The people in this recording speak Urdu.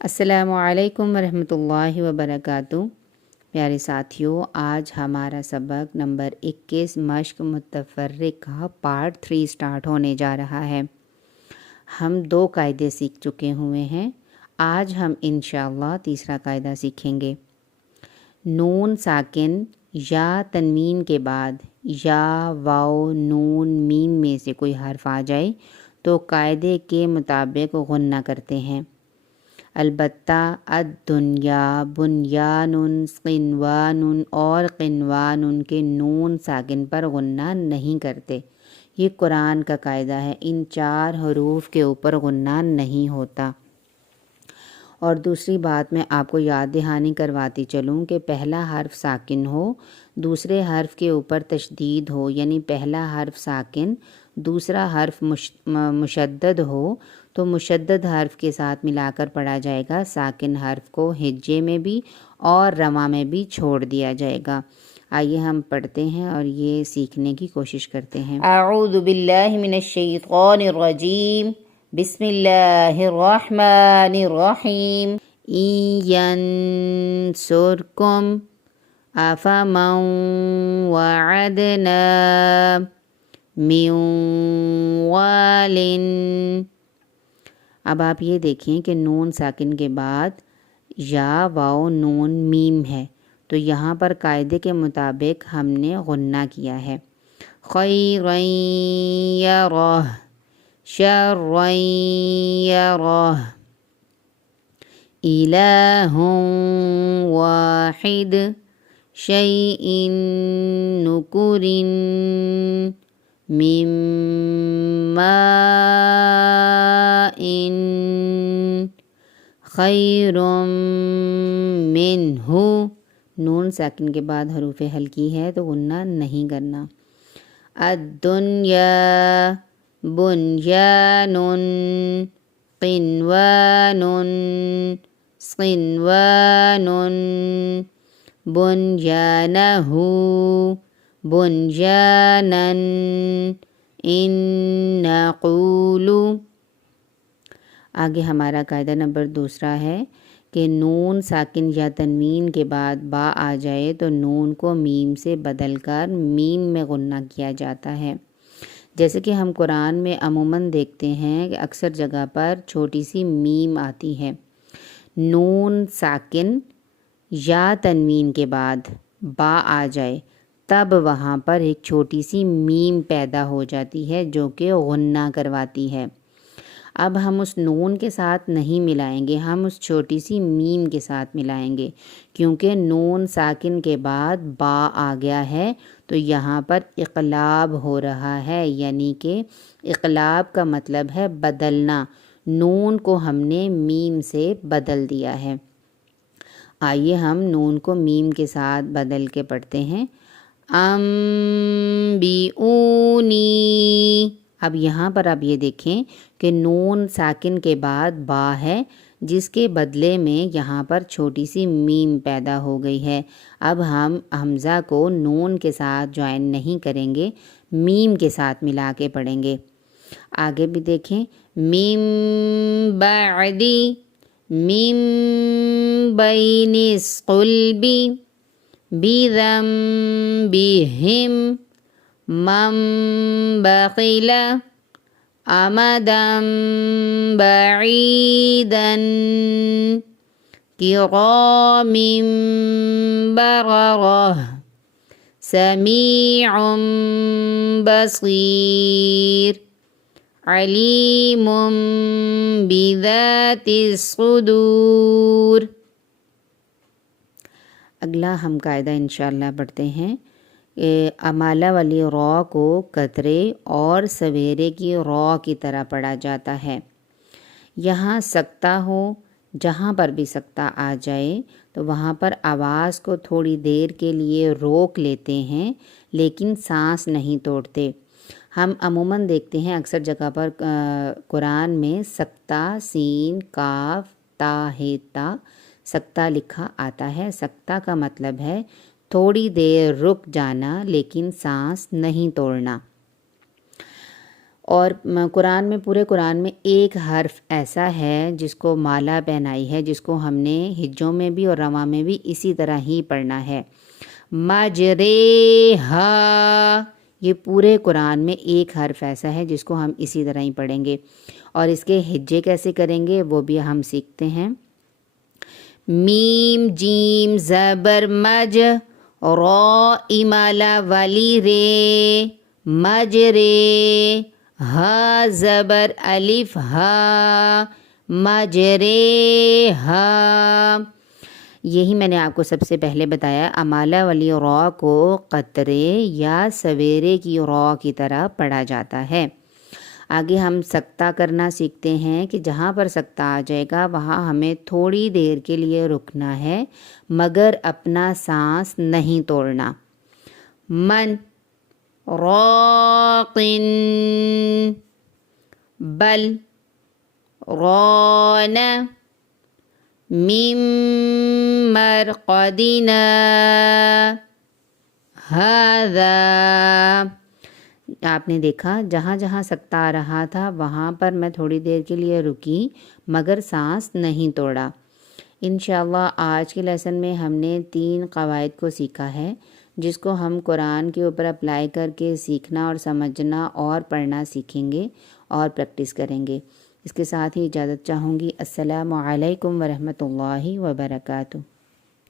السلام علیکم ورحمۃ اللہ وبرکاتہ۔ پیارے ساتھیوں، آج ہمارا سبق نمبر 21 مشق متفرق کا پارٹ 3 سٹارٹ ہونے جا رہا ہے۔ ہم 2 قاعدے سیکھ چکے ہوئے ہیں، آج ہم انشاءاللہ تیسرا قاعدہ سیکھیں گے۔ نون ساکن یا تنوین کے بعد یا واو نون میم میں سے کوئی حرف آ جائے تو قاعدے کے مطابق غنہ کرتے ہیں، البتہ الدنیا، بنیان، قنوان اور قنوان کے نون ساکن پر غنہ نہیں کرتے۔ یہ قرآن کا قاعدہ ہے، ان 4 حروف کے اوپر غنہ نہیں ہوتا۔ اور دوسری بات میں آپ کو یاد دہانی کرواتی چلوں کہ پہلا حرف ساکن ہو، دوسرے حرف کے اوپر تشدید ہو، یعنی پہلا حرف ساکن دوسرا حرف مشدد ہو تو مشدد حرف کے ساتھ ملا کر پڑھا جائے گا، ساکن حرف کو ہجے میں بھی اور رواں میں بھی چھوڑ دیا جائے گا۔ آئیے ہم پڑھتے ہیں اور یہ سیکھنے کی کوشش کرتے ہیں۔ اعوذ باللہ من الشیطان الرجیم، بسم اللہ الرحمن الرحیم۔ ان ینصرکم افمن وعدنا من وال۔ اب آپ یہ دیکھیں کہ نون ساکن کے بعد یا واو نون میم ہے تو یہاں پر قاعدے کے مطابق ہم نے غنہ کیا ہے۔ خیرا یرہ، شرا یرہ، الہ واحد، شیء نکر، من ماء خیر منہ۔ نون ساکن کے بعد حروف ہلکی ہے تو غنہ نہیں کرنا۔ الدنیا، بنیان، قنوان، صنوان، بنیانہ، بنیانا، ان نقول۔ آگے ہمارا قاعدہ نمبر 2 ہے کہ نون ساکن یا تنوین کے بعد با آ جائے تو نون کو میم سے بدل کر میم میں غنہ کیا جاتا ہے۔ جیسے کہ ہم قرآن میں عموماً دیکھتے ہیں کہ اکثر جگہ پر چھوٹی سی میم آتی ہے۔ نون ساکن یا تنوین کے بعد با آ جائے تب وہاں پر ایک چھوٹی سی میم پیدا ہو جاتی ہے جو کہ غنہ کرواتی ہے۔ اب ہم اس نون کے ساتھ نہیں ملائیں گے، ہم اس چھوٹی سی میم کے ساتھ ملائیں گے، کیونکہ نون ساکن کے بعد با آ گیا ہے تو یہاں پر اقلاب ہو رہا ہے، یعنی کہ اقلاب کا مطلب ہے بدلنا، نون کو ہم نے میم سے بدل دیا ہے۔ آئیے ہم نون کو میم کے ساتھ بدل کے پڑھتے ہیں۔ انبئونی۔ اب یہاں پر آپ یہ دیکھیں کہ نون ساکن کے بعد با ہے جس کے بدلے میں یہاں پر چھوٹی سی میم پیدا ہو گئی ہے۔ اب ہم حمزہ کو نون کے ساتھ جوائن نہیں کریں گے، میم کے ساتھ ملا کے پڑھیں گے۔ آگے بھی دیکھیں، من بعدی، من بین الصلب، بذنبہم، من بخل، امدا بعیدا، کرام بررہ، سمیع بصیر، علیم بذات الصدور۔ اگلا ہم قاعدہ انشاءاللہ پڑھتے ہیں۔ امالہ والی را کو قطرے اور سویرے کی را کی طرح پڑھا جاتا ہے۔ یہاں سکتہ ہو، جہاں پر بھی سکتہ آ جائے تو وہاں پر آواز کو تھوڑی دیر کے لیے روک لیتے ہیں لیکن سانس نہیں توڑتے۔ ہم عموماً دیکھتے ہیں اکثر جگہ پر قرآن میں سکتہ سین کاف تا ہے تا سکتہ لکھا آتا ہے۔ سکتہ کا مطلب ہے تھوڑی دیر رک جانا لیکن سانس نہیں توڑنا۔ اور قرآن میں پورے قرآن میں ایک حرف ایسا ہے جس کو مالا پہنائی ہے، جس کو ہم نے ہجوں میں بھی اور رواں میں بھی اسی طرح ہی پڑھنا ہے۔ مجریہا، یہ پورے قرآن میں ایک حرف ایسا ہے جس کو ہم اسی طرح ہی پڑھیں گے، اور اس کے ہجے کیسے کریں گے وہ بھی ہم سیکھتے ہیں۔ میم جیم زبر مج، را امالا والی رے، مجرے، ہا زبر الف ہا، مجرے ہا۔ یہی میں نے آپ کو سب سے پہلے بتایا، امالہ والی را کو قطرے یا سویرے کی را کی طرح پڑھا جاتا ہے۔ آگے ہم سکتہ کرنا سیکھتے ہیں کہ جہاں پر سکتہ آ جائے گا وہاں ہمیں تھوڑی دیر کے لیے رکنا ہے، مگر اپنا سانس نہیں توڑنا۔ من راقن، بل ران، من مرقدنا ھذا۔ آپ نے دیکھا جہاں جہاں سکتہ آ رہا تھا وہاں پر میں تھوڑی دیر کے لیے رکی مگر سانس نہیں توڑا۔ انشاءاللہ آج کے لیسن میں ہم نے 3 قواعد کو سیکھا ہے جس کو ہم قرآن کے اوپر اپلائی کر کے سیکھنا اور سمجھنا اور پڑھنا سیکھیں گے اور پریکٹس کریں گے۔ اس کے ساتھ ہی اجازت چاہوں گی۔ السلام علیکم ورحمۃ اللہ وبرکاتہ۔